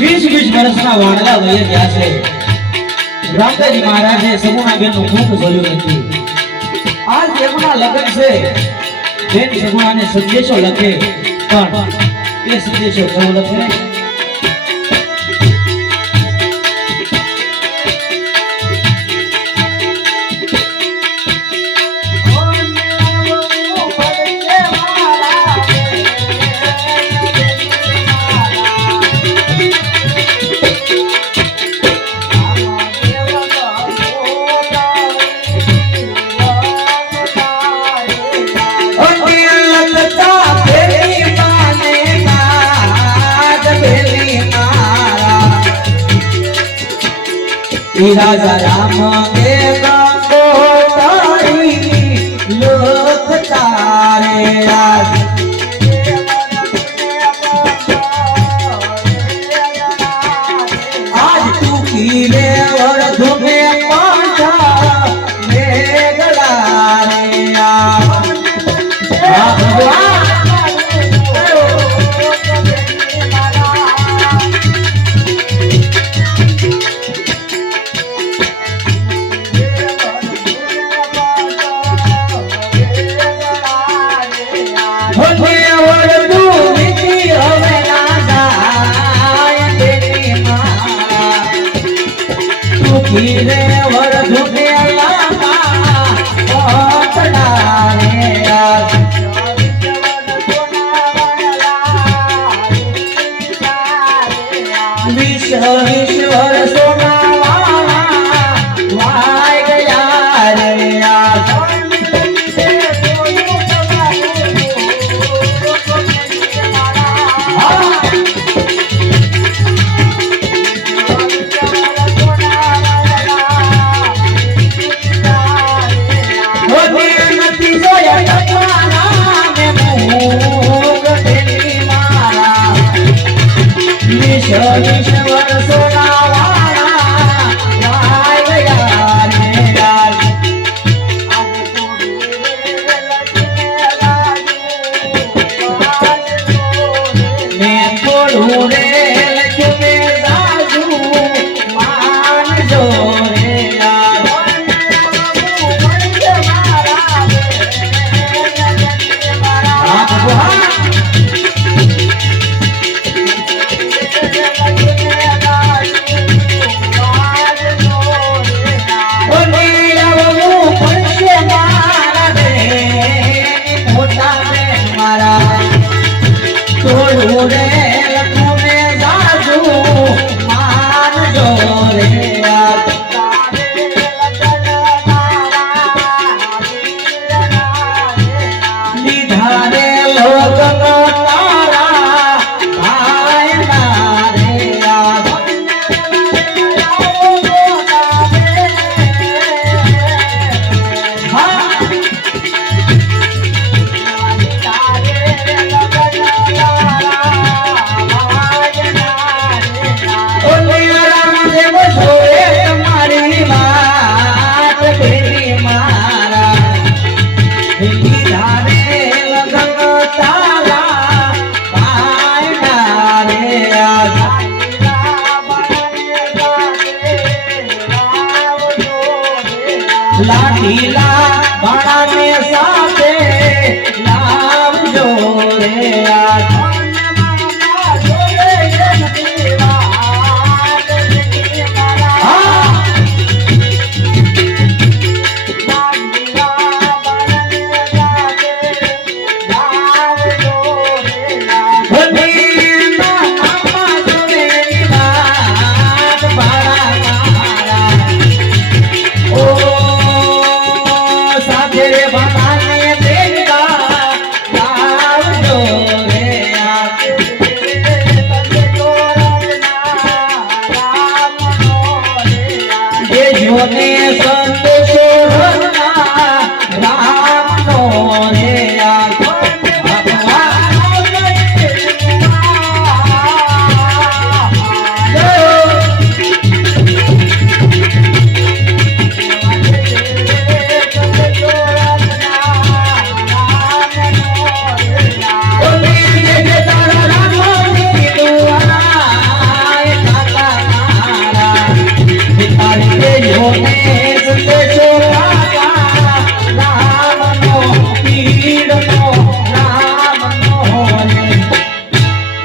વીસ વીસ વર્ષના વાડલા વયે ગયા છે. રામદાસજી મહારાજે સગુણાબેનનું મુખ જોયું નથી આ તેમના લગ્ન છે. બેન સગુણાને સંદેશો લખે. પણ એ સંદેશો કેવો લખે? રાજા રામ કે આજ તું કીરે વરધુ મે પાંચા તું કીરે વરધુ મે લામા ઓટડા રે આ વિશ્વ 你说你是我的所有 लाठी ला Okay.